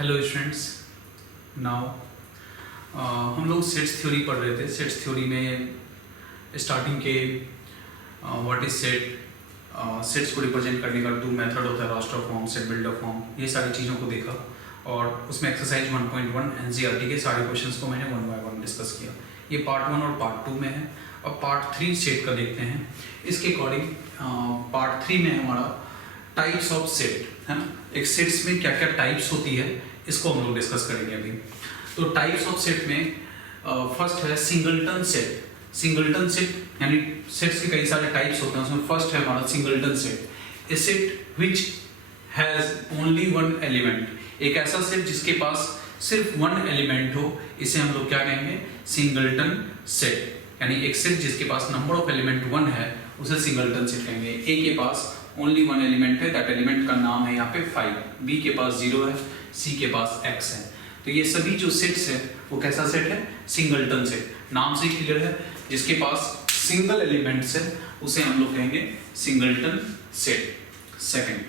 Hello students. Now हम लोग sets theory पढ़ रहे थे। सेट्स थ्योरी में स्टार्टिंग के व्हाट इज सेट, सेट्स को रिप्रेजेंट करने का दो मेथड होता है, raster form, set builder form, ये सारी चीज़ों को देखा और उसमें एक्सरसाइज 1.1 एनसीईआरटी के सारे क्वेश्चंस को मैंने वन बाय वन डिस्कस किया। ये पार्ट 1 और पार्ट 2 में है। अब पार्ट 3 सेट का देखते हैं। इसके अकॉर्डिंग पार्ट 3 में हमारा टाइप्स ऑफ सेट है ना, एक सेट्स में क्या क्या टाइप्स होती है इसको हम लोग डिस्कस करेंगे अभी। तो टाइप्स ऑफ सेट में फर्स्ट है सिंगलटन सेट। सिंगलटन सेट यानी सेट्स के कई सारे टाइप्स होते हैं, उसमें फर्स्ट है हमारा singleton set. A set which has only one element, एक ऐसा सेट जिसके पास सिर्फ वन एलिमेंट हो, इसे हम लोग क्या कहेंगे, सिंगलटन सेट। यानी एक सेट जिसके पास नंबर ऑफ एलिमेंट वन है उसे सिंगलटन सेट कहेंगे। ए के पास ओनली वन एलिमेंट है, दैट एलिमेंट का नाम है यहाँ पे 5, बी के पास 0 है, सी के पास x है। तो ये सभी जो सेट्स है वो कैसा सेट है, सिंगलटन सेट। नाम से क्लियर है, जिसके पास सिंगल एलिमेंट्स है उसे हम लोग कहेंगे singleton set. Second,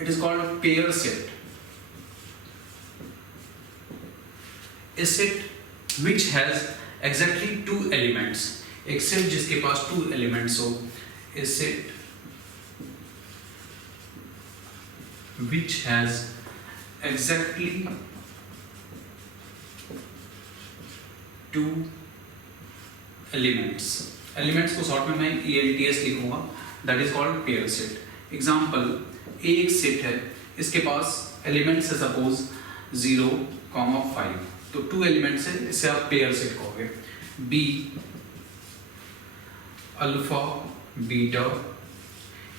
it is called pair set. A set which has exactly 2 elements, एक सेट जिसके पास 2 एलिमेंट्स हो। A set which has exactly 2 elements। Elements को शॉर्ट में मैं ELTS लिखूंगा, that is called pair set. Example, A एक set है, इसके पास एलिमेंट्स है सपोज 0, 5, तो 2 एलिमेंट्स है, इसे आप पेयर सेट कहोगे। बी अल्फा बीटा,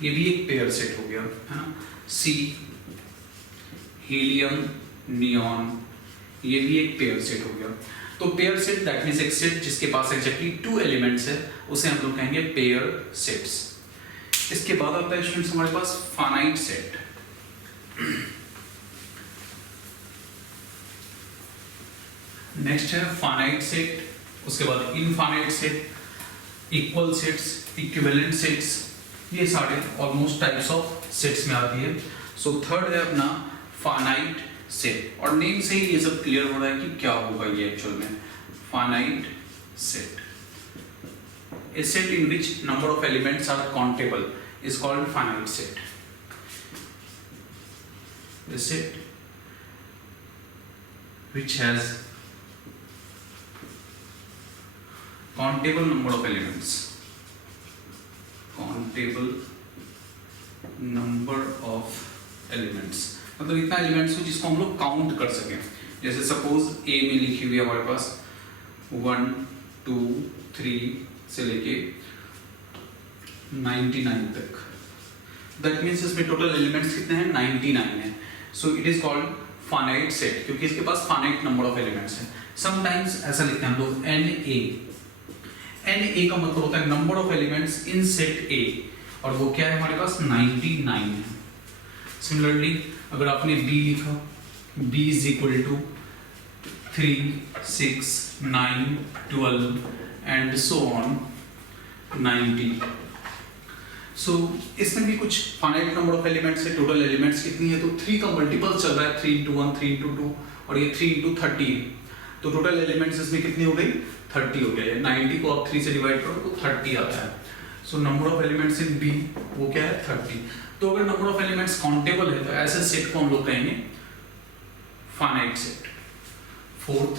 ये भी एक पेयर सेट हो गया है ना। सी हीलियम नियॉन, ये भी एक पेयर सेट हो गया। तो पेयर सेट दैट मींस एक सेट जिसके पास एग्जैक्टली 2 एलिमेंट्स है उसे हम लोग कहेंगे पेयर सेट्स। इसके बाद आता है स्टूडेंट्स हमारे पास फाइनाइट सेट। नेक्स्ट है फाइनाइट सेट, उसके बाद infinite set, equal sets, equivalent sets, ये सारे ऑलमोस्ट टाइप्स ऑफ सेट्स में आती है। सो थर्ड है अपना फाइनाइट सेट, और नेम से ही ये सब क्लियर हो रहा है कि क्या होगा ये एक्चुअल में। Finite set, a set in which number of elements are countable is called finite set. A set which has countable number of elements, countable number of elements, मतलब इतना एलिमेंट्स हो जिसको हम लोग काउंट कर सकें। जैसे सपोज ए में लिखी हुई है हमारे पास 1, 2, 3 से लेके 99 तक, दैट मीन्स इसमें टोटल एलिमेंट्स कितने हैं, 99 है। So it is called finite set, क्योंकि इसके पास फाइनाइट नंबर ऑफ एलिमेंट्स है। समटाइम्स ऐसा लिखते हैं हम लोग NA का मतलब होता है number of elements in set A, और वो क्या है हमारे पास 99 है। सिमिलरली अगर आपने B लिखा, B is equal to 3, 6, 9, 12 and so on 90। So इसमें भी कुछ फाइनाइट नंबर ऑफ एलिमेंट्स है। टोटल एलिमेंट्स कितनी है, तो 3 का मल्टीपल चल रहा है, 3 into 1, 3 into 2, और ये 3 into 30 है। तो टोटल एलिमेंट्स इसमें कितनी हो गई, 30 हो गया। 90 को आप 3 से डिवाइड करो तो 30 आता है। So number of elements in B वो क्या है, 30। तो अगर नंबर ऑफ एलिमेंट्स काउंटेबल है तो ऐसे सेट को हम लोग कहेंगे finite set. Fourth,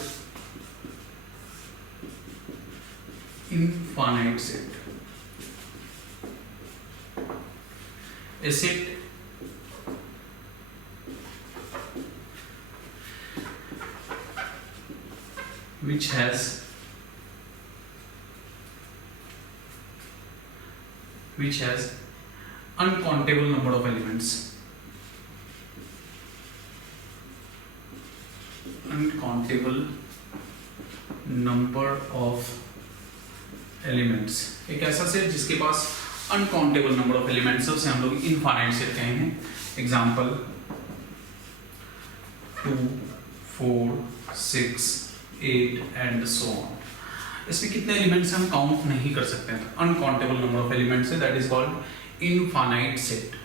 infinite set. A set which has uncountable number of elements, uncountable number of elements, एक ऐसा सेट जिसके पास अनकाउंटेबल नंबर ऑफ एलिमेंट्स है उसे हम लोग इनफाइनाइट सेट कहेंगे। Example 2, 4, 6, 8 and so on. इसमें कितने एलिमेंट्स हम काउंट नहीं कर सकते हैं, अनकाउंटेबल नंबर ऑफ एलिमेंट्स है, that is called infinite set,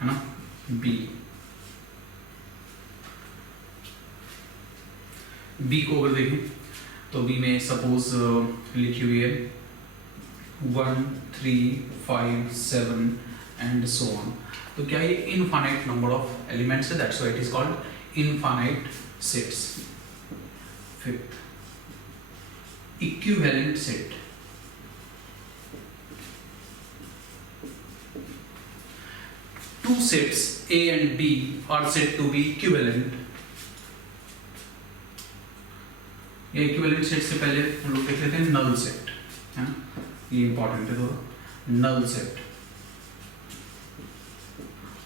है ना। बी बी को अगर देखें तो बी में सपोज लिखी हुई है 1 3 5 7 एंड सो ऑन। तो क्या ये इनफाइनाइट नंबर ऑफ एलिमेंट्स है, that's why it is called infinite sets. Fifth, equivalent set. Two sets A and B are said to be equivalent। ये इक्विवेलेंट सेट से पहले हम लोग देख लेते हैं नल सेट, है ना, ये इंपॉर्टेंट है थोड़ा। नल सेट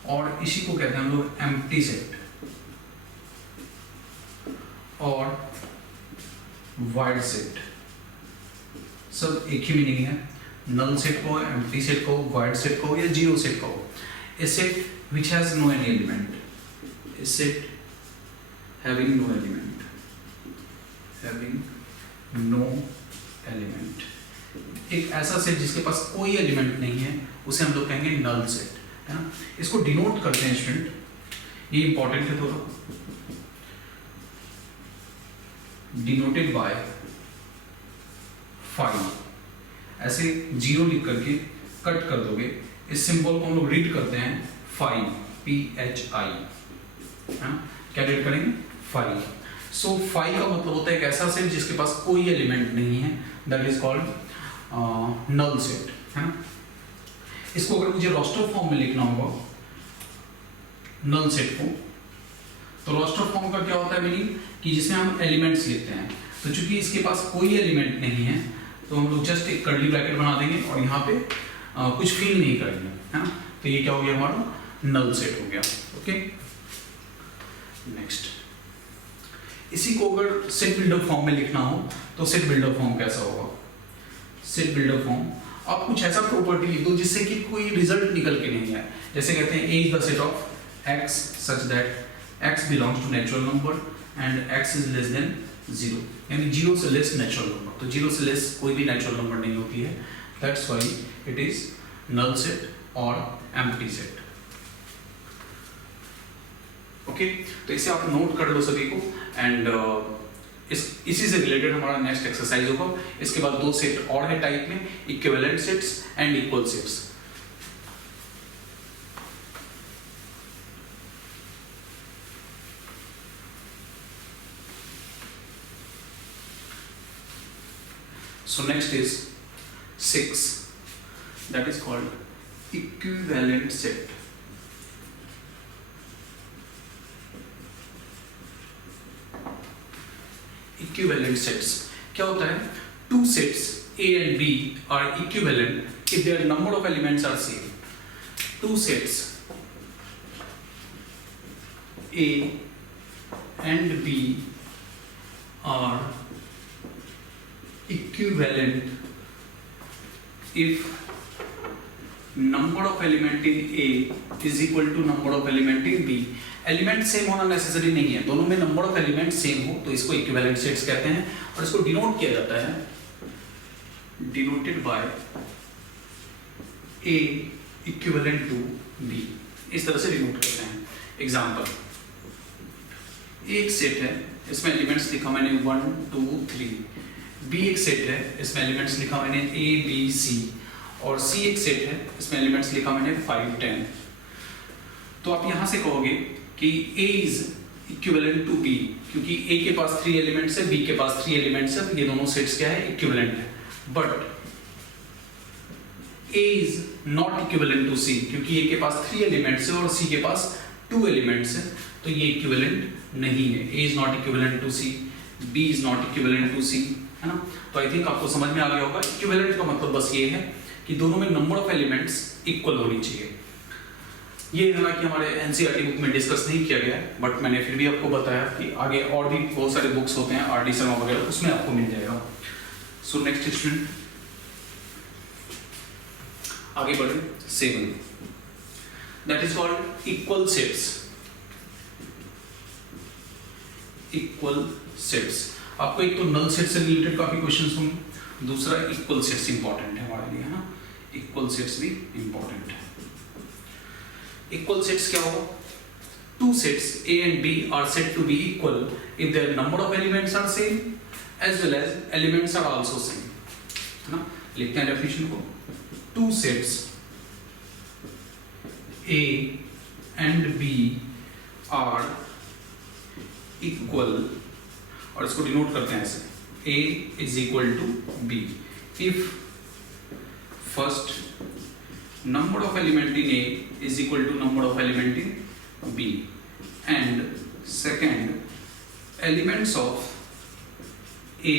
और इसी को कहते हैं हम लोग एम्प्टी सेट और वाइड सेट, सब एक ही मीनिंग है। नल सेट को, एम्प्टी सेट को, वाइड सेट को या जीरो सेट को। A set which has no any element, a set having no element, having no element, एक ऐसा सेट जिसके पास कोई एलिमेंट नहीं है उसे हम लोग कहेंगे नल सेट, है ना। इसको डिनोट करते हैं स्टूडेंट, ये इंपॉर्टेंट है थोड़ा, डिनोटेड बाय 5। ऐसे जीरो लिख करके कट कर दोगे, इस सिंबल को हम लोग रीड करते हैं 5, PHI, क्या रीड करेंगे 5। सो 5 का मतलब होता है एक ऐसा सेट जिसके पास कोई एलिमेंट नहीं है, that is called null set, है ना। इसको अगर मुझे रोस्टर फॉर्म में लिखना होगा नल सेट को, तो रोस्टर फॉर्म का क्या होता है मीनिंग कि जिसमें हम एलिमेंट्स लिखते हैं। तो चूंकि इसके पास कोई एलिमेंट नहीं है तो हम लोग जस्ट एक कर्ली ब्रैकेट बना देंगे और यहाँ पे कुछ फील नहीं करेंगे, है ना। तो ये क्या हो गया हमारा नल सेट हो गया। ओके, नेक्स्ट, इसी को अगर सेट बिल्डर फॉर्म में लिखना हो तो सेट बिल्डर फॉर्म कैसा होगा। सेट बिल्डर फॉर्म आप कुछ ऐसा प्रॉपर्टी लिख दो जिससे कि कोई रिजल्ट निकल के नहीं आए। जैसे कहते हैं A is the set of x such that x belongs to natural number and x is less than 0, यानी 0 से लेस नेचुरल नंबर। तो 0 से लेस कोई भी नेचुरल नंबर नहीं होती है, that's why it is null set और empty set। ओके, तो इसे आप नोट कर लो सभी को एंड इसी से रिलेटेड हमारा नेक्स्ट एक्सरसाइज होगा। इसके बाद 2 सेट और है टाइप में, equivalent sets and equal sets. So next is 6, that is called equivalent set। Equivalent sets क्या होता है? Two sets A and B are equivalent if their number of elements are same। Two sets A and B are equivalent if number of element in A is equal to number of element in B। Element same होना necessary नहीं है, दोनों में number of element same हो तो इसको equivalent sets कहते हैं और इसको डिनोट किया जाता है denoted by A equivalent to B। इस तरह से डिनोट करते हैं। एग्जांपल, एक सेट है, इसमें एलिमेंट्स लिखा मैंने 1 2 3। B एक सेट है, इसमें एलिमेंट्स लिखा मैंने A B C, और C एक सेट है, इसमें एलिमेंट्स लिखा मैंने 5 10। तो आप यहां से कहोगे कि A is equivalent to B, क्योंकि A के पास 3 एलिमेंट्स है, B के पास 3 एलिमेंट्स है, ये दोनों सेट्स क्या है, इक्विवेलेंट है। But A is not equivalent to C, क्योंकि A के पास 3 एलिमेंट्स है और C के पास 2 एलिमेंट्स है, तो ये इक्विवेलेंट नहीं है। A is not equivalent to C, B is not equivalent to C, है ना। तो आई थिंक आपको समझ में आ गया होगा। इक्विवेलेंट का मतलब बस ये है कि दोनों में नंबर ऑफ एलिमेंट्स इक्वल होनी चाहिए। ये हालांकि हमारे एनसीईआरटी बुक में डिस्कस नहीं किया गया है, बट मैंने फिर भी आपको बताया कि आगे और भी बहुत सारे बुक्स होते हैं, आरडी शर्मा वगैरह, उसमें आपको मिल जाएगा। सो नेक्स्ट स्टूडेंट, आगे बढ़े 7, that is called equal sets. Equal sets, आपको एक तो नल सेट से रिलेटेड काफी क्वेश्चंस होंगे, दूसरा इक्वल सेट्स इंपॉर्टेंट है हमारे लिए, है ना। इक्वल सेट्स भी इंपॉर्टेंट है। इक्वल सेट्स क्या होगा? two sets A and B are said to be equal if their number of elements are same as well as elements are also same, है ना? लिखते हैं डेफिनेशन को, two sets A and B are equal, और इसको denote करते हैं ऐसे, A is equal to B if first number of element in A is equal to number of element in B and second elements of A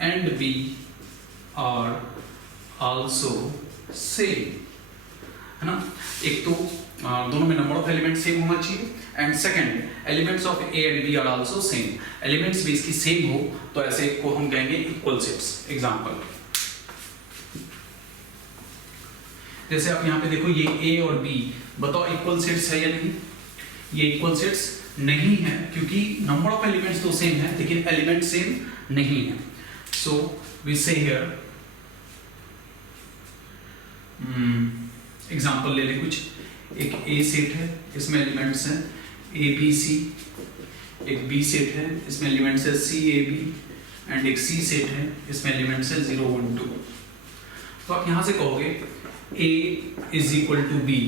and B are also same, है ना? एक तो दोनों में number of element same होना चाहिए and second elements of A and B are also same, elements भी इसकी सेम हो तो ऐसे को हम कहेंगे इक्वल सेट्स। एग्जांपल जैसे आप यहाँ पे देखो, ये ए और बी, बताओ इक्वल सेट्स है या नहीं? ये इक्वल सेट्स नहीं है क्योंकि नंबर ऑफ एलिमेंट्स तो सेम है लेकिन एलिमेंट सेम नहीं है। सो वी से हियर एग्जांपल ले ले कुछ, एक ए सेट है इसमें एलिमेंट्स हैं ए बी सी, एक बी सेट है इसमें एलिमेंट्स है सी ए बी एंड एक सी सेट है इसमें एलिमेंट्स है 0 1 2। तो आप यहाँ से कहोगे A is equal to B.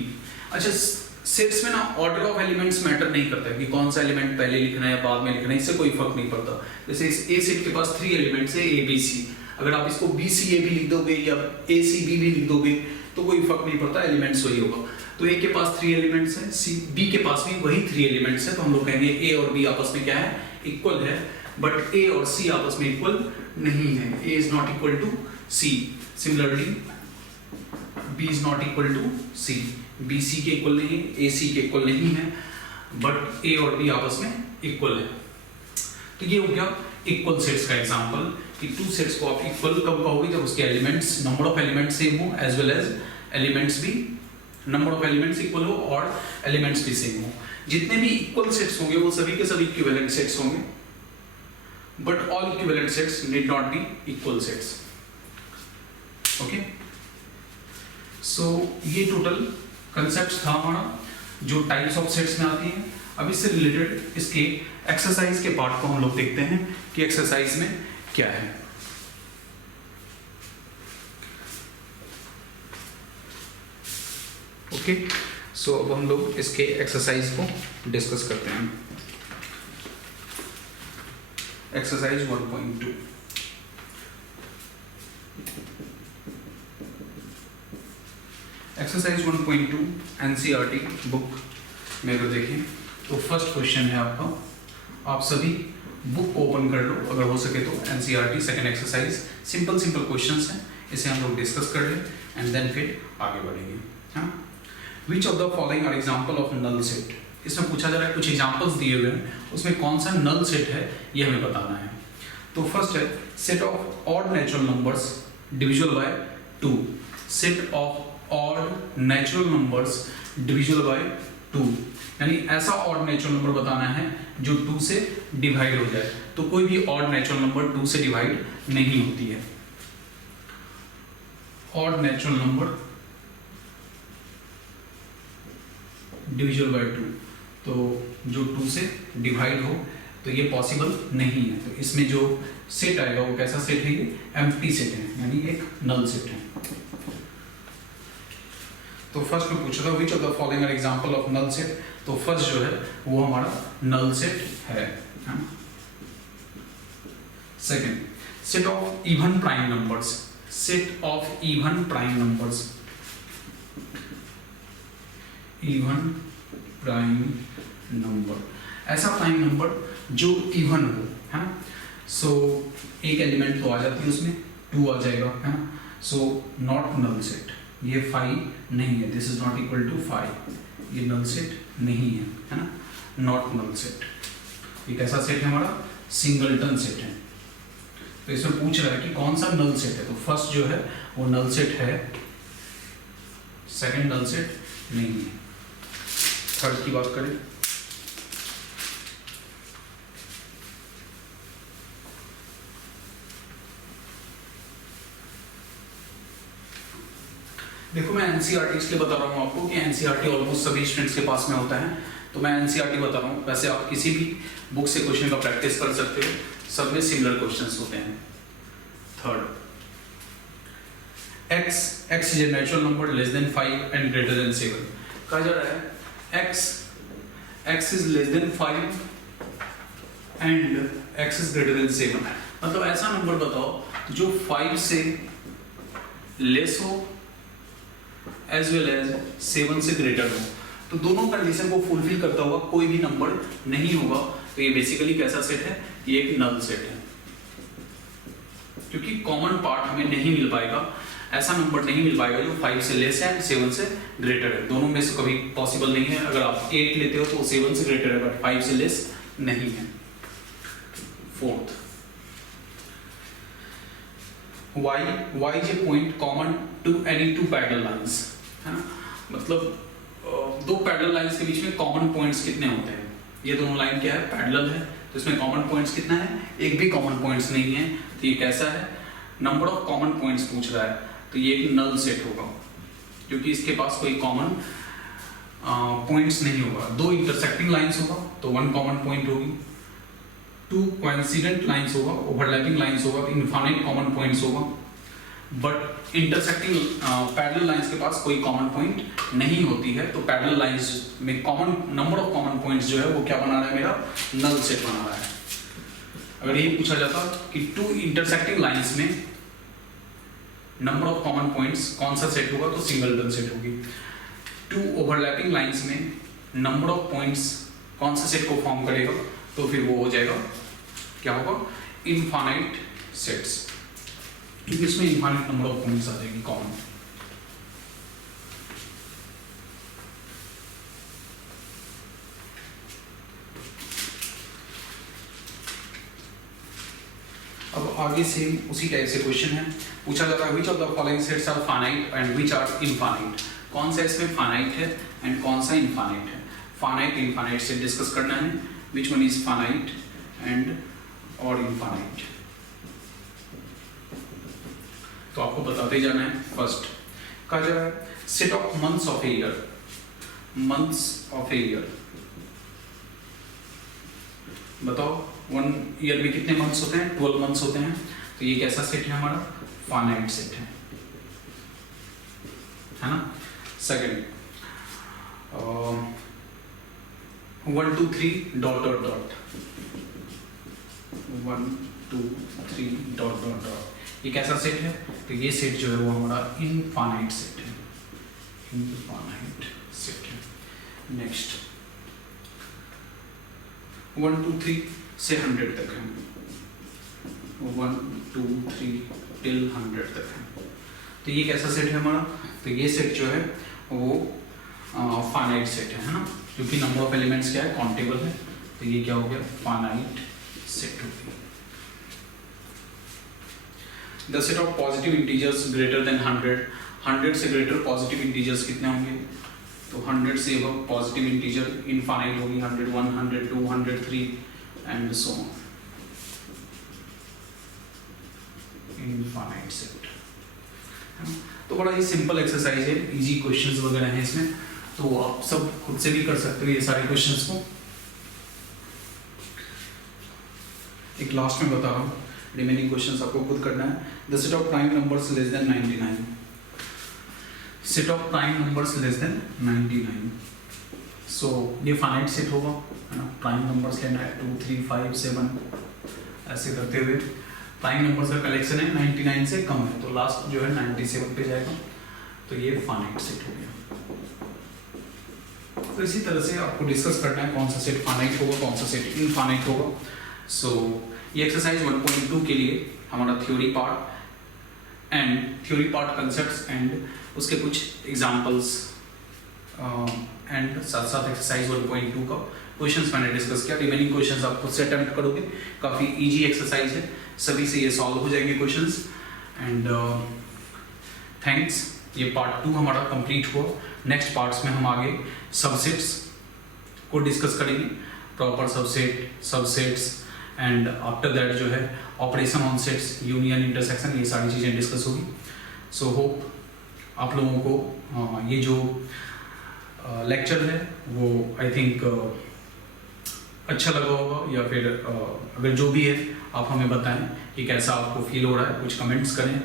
अच्छा, सेट्स में ना ऑर्डर ऑफ एलिमेंट्स मैटर नहीं करता कि कौन सा एलिमेंट पहले लिखना है बाद में लिखना है, इससे कोई फर्क नहीं पड़ता। जैसे इस ए सेट के पास 3 एलिमेंट्स है ए बी सी, अगर आप इसको बी सी ए भी लिख दोगे या ए सी बी भी लिख दोगे तो कोई फर्क नहीं पड़ता, एलिमेंट्स वही होगा। तो ए के पास 3 एलिमेंट्स हैं, सी बी के पास भी वही 3 एलिमेंट्स हैं, तो हम लोग कहेंगे ए और बी आपस में क्या है, इक्वल है। बट ए और सी आपस में इक्वल नहीं है, A is not equal to C. Similarly B is not equal to C, B C के इक्वल नहीं है, A C के इक्वल नहीं है, बट A और B आपस में इक्वल है। तो ये हो गया इक्वल सेट्स का एग्जांपल कि टू सेट्स को आप इक्वल कब कहोगे, जब उसके elements, number of elements same हो एज वेल एज एलिमेंट्स भी, नंबर ऑफ एलिमेंट्स इक्वल हो और एलिमेंट्स भी सेम हो। जितने भी इक्वल सेट्स होंगे वो सभी के सभी इक्विवेलेंट सेट्स होंगे, but all equivalent sets need not be equal sets. Okay, so ये टोटल कंसेप्ट था हमारा जो टाइप्स ऑफ सेट्स में आती हैं। अब इससे रिलेटेड इसके एक्सरसाइज के पार्ट को हम लोग देखते हैं कि एक्सरसाइज में क्या है। ओके, सो अब हम लोग इसके एक्सरसाइज को डिस्कस करते हैं। एक्सरसाइज 1.2, एक्सरसाइज 1.2 एनसीईआरटी बुक में अगर देखें तो फर्स्ट क्वेश्चन है आपका, आप सभी बुक को ओपन कर लो अगर हो सके तो। NCERT second exercise, simple questions हैं, इसे हम लोग डिस्कस कर लें एंड देन फिर आगे बढ़ेंगे। हाँ, which of the following are example of null set. इसमें पूछा जा रहा है, कुछ एग्जाम्पल्स दिए हुए हैं, उसमें कौन सा नल सेट है ये हमें बताना है। तो फर्स्ट है set of odd natural numbers divisible by 2, set of odd natural numbers divisible by 2, यानी ऐसा ऑड नेचुरल नंबर बताना है जो 2 से डिवाइड हो जाए। तो कोई भी ऑड नेचुरल नंबर 2 से डिवाइड नहीं होती है। Odd natural number divisible by 2, तो जो 2 से डिवाइड हो तो ये पॉसिबल नहीं है। तो इसमें जो सेट आएगा वो कैसा सेट है, ये एम्प्टी सेट है, यानी एक नल सेट है। तो फर्स्ट में पूछा था which of the following are example of null set, तो फर्स्ट जो है वो हमारा नल सेट है। Second, set of even prime numbers, set of even prime numbers, even prime number, ऐसा प्राइम नंबर जो इवन हो, है ना। सो एक एलिमेंट तो आ जाती है उसमें, 2 आ जाएगा, है ना। सो नॉट नल सेट, ये 5 नहीं है, this is not equal to 5, ये नल सेट नहीं है ना, नॉट नल सेट। ये कैसा सेट है हमारा, सिंगलटन सेट है। तो इसमें पूछ रहा है कि कौन सा नल सेट है, तो फर्स्ट जो है वो नल सेट है, सेकंड नल सेट नहीं है। थर्ड की बात करें, देखो मैं एनसीईआरटी इसलिए बता रहा हूँ आपको कि एनसीईआरटी ऑलमोस्ट सभी स्टूडेंट्स के पास में होता है, तो मैं एनसीईआरटी बता रहा हूँ। वैसे आप किसी भी बुक से क्वेश्चन का प्रैक्टिस कर सकते हो, सब में सिमिलर क्वेश्चंस होते हैं। Third, x is a natural number less than 5 and greater than 7। कहा जा रहा है x is less then 5 and x is greater than 7। मतलब ऐसा नंबर बताओ जो 5 से लेस हो एज वेल एज 7 से ग्रेटर हो। तो दोनों कंडीशन को फुलफिल करता हुआ कोई भी नंबर नहीं होगा, तो ये बेसिकली कैसा सेट है, ये एक नल सेट है, क्योंकि कॉमन पार्ट हमें नहीं मिल पाएगा। ऐसा नंबर नहीं मिल पाएगा जो 5 से लेस है 7 से ग्रेटर है। दोनों में से कभी पॉसिबल नहीं है। अगर आप 8 लेते हो तो 7 से ग्रेटर है बट 5 से लेस नहीं है। Fourth, y is a point common to any two parallel lines, है ना। मतलब दो पैरेलल लाइंस के बीच में कॉमन पॉइंट्स कितने होते हैं। ये दोनों लाइन क्या है, पैरेलल है, तो इसमें कॉमन पॉइंट्स कितना है, एक भी कॉमन पॉइंट्स नहीं है। तो ये कैसा है, नंबर ऑफ कॉमन पॉइंट्स पूछ रहा है, तो ये एक नल सेट होगा क्योंकि इसके पास कोई कॉमन पॉइंट्स नहीं होगा। दो इंटरसेक्टिंग लाइंस होगा तो 1 कॉमन पॉइंट होगी, 2 कोइंसिडेंट लाइंस होगा, ओवरलैपिंग लाइंस होगा, इनफाइनाइट कॉमन पॉइंट्स होगा। बट इंटरसेक्टिंग पैरेलल लाइंस के पास कोई कॉमन पॉइंट नहीं होती है, तो पैरेलल लाइंस में common number of common points जो है वो क्या बना रहा है, मेरा नल सेट बना रहा है। अगर ये पूछा जाता कि 2 इंटरसेक्टिंग लाइंस में नंबर ऑफ कॉमन पॉइंट्स कौन सा सेट होगा, तो सिंगलटन सेट होगी। 2 ओवरलैपिंग लाइंस में नंबर ऑफ पॉइंट्स कौन सा सेट को फॉर्म करेगा, तो फिर वो हो जाएगा, क्या होगा, इनफाइनाइट सेट्स, क्योंकि इसमें इनफाइनाइट नंबर ऑफ पॉइंट्स आ जाएगी कॉमन। अब आगे से उसी टाइप से क्वेश्चन है, पूछा जा रहा है which of the following sets are finite and which are infinite. कौन सा इसमें फाइनाइट है एंड कौन सा इनफाइनाइट है। फाइनाइट इनफाइनाइट से डिस्कस करना है, which one is finite and और इनफाइनाइट, तो आपको बताते जाना है। फर्स्ट कहा जा रहा है set of months of a year, months of a year बताओ 1 ईयर में कितने मंथ्स होते हैं, 12 मंथ्स होते हैं, तो ये कैसा सेट है हमारा, फाइनाइट सेट है ना। Second 1 2 3 dot dot dot 1 2 3 dot dot dot, ये कैसा सेट है, तो ये सेट जो है वो हमारा इनफाइनाइट सेट है, इनफाइनाइट सेट है। नेक्स्ट 1 2 3 से 100 तक है, 1 2 3 टिल 100 तक है, तो ये कैसा सेट है हमारा, तो ये सेट जो है वो फाइनाइट सेट है ना, क्योंकि नंबर ऑफ एलिमेंट्स क्या है, काउंटेबल है, तो ये क्या हो गया, फाइनाइट सेट हो गया। The set of positive integers greater than 100, 100 से ग्रेटर पॉजिटिव इंटीजर्स कितने होंगे, तो 100 से अब पॉजिटिव इंटीजर इनफाइनाइट होगी, 101 102 103 and so on, infinite set. तो बड़ा ही सिंपल एक्सरसाइज है, इजी क्वेश्चंस वगैरह हैं इसमें, तो आप सब खुद से भी कर सकते हो ये सारे क्वेश्चंस को। एक लास्ट में बता रहा हूँ, रिमेनिंग क्वेश्चंस आपको खुद करना है। The set of prime numbers less than 99, set of prime numbers less than 99, सो ये फाइनाइट सेट होगा, है ना। प्राइम नंबर्स लेना है 2 3 5 7 ऐसे करते हुए, प्राइम नंबर्स का कलेक्शन है 99 से कम है, तो लास्ट जो है 97 पे जाएगा, तो ये फाइनाइट सेट हो गया। तो इसी तरह से आपको डिस्कस करना है कौन सा सेट फाइनाइट होगा, कौन सा सेट इनफाइनाइट होगा। सो ये एक्सरसाइज 1.2 के लिए हमारा थ्योरी पार्ट कंसेप्ट्स एंड उसके कुछ एग्जांपल्स एंड साथ साथ एक्सरसाइज 1.2 का क्वेश्चंस मैंने डिस्कस किया। रिमेनिंग क्वेश्चंस आप खुद से अटेम्प्ट करोगे, काफ़ी इजी एक्सरसाइज है, सभी से ये सॉल्व हो जाएंगे क्वेश्चंस। एंड थैंक्स, ये पार्ट 2 हमारा कंप्लीट हुआ। नेक्स्ट पार्ट्स में हम आगे सबसेट्स को डिस्कस करेंगे, proper subset, subsets and after that जो है operation on sets, union, intersection, ये सारी चीज़ें डिस्कस होगी। सो होप आप लोगों को ये जो लेक्चर है वो आई थिंक अच्छा लगा होगा, या फिर अगर जो भी है आप हमें बताएं कि कैसा आपको फील हो रहा है, कुछ कमेंट्स करें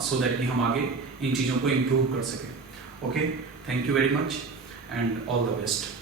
सो दैट कि हम आगे इन चीज़ों को इम्प्रूव कर सकें। Okay, thank you very much and all the best.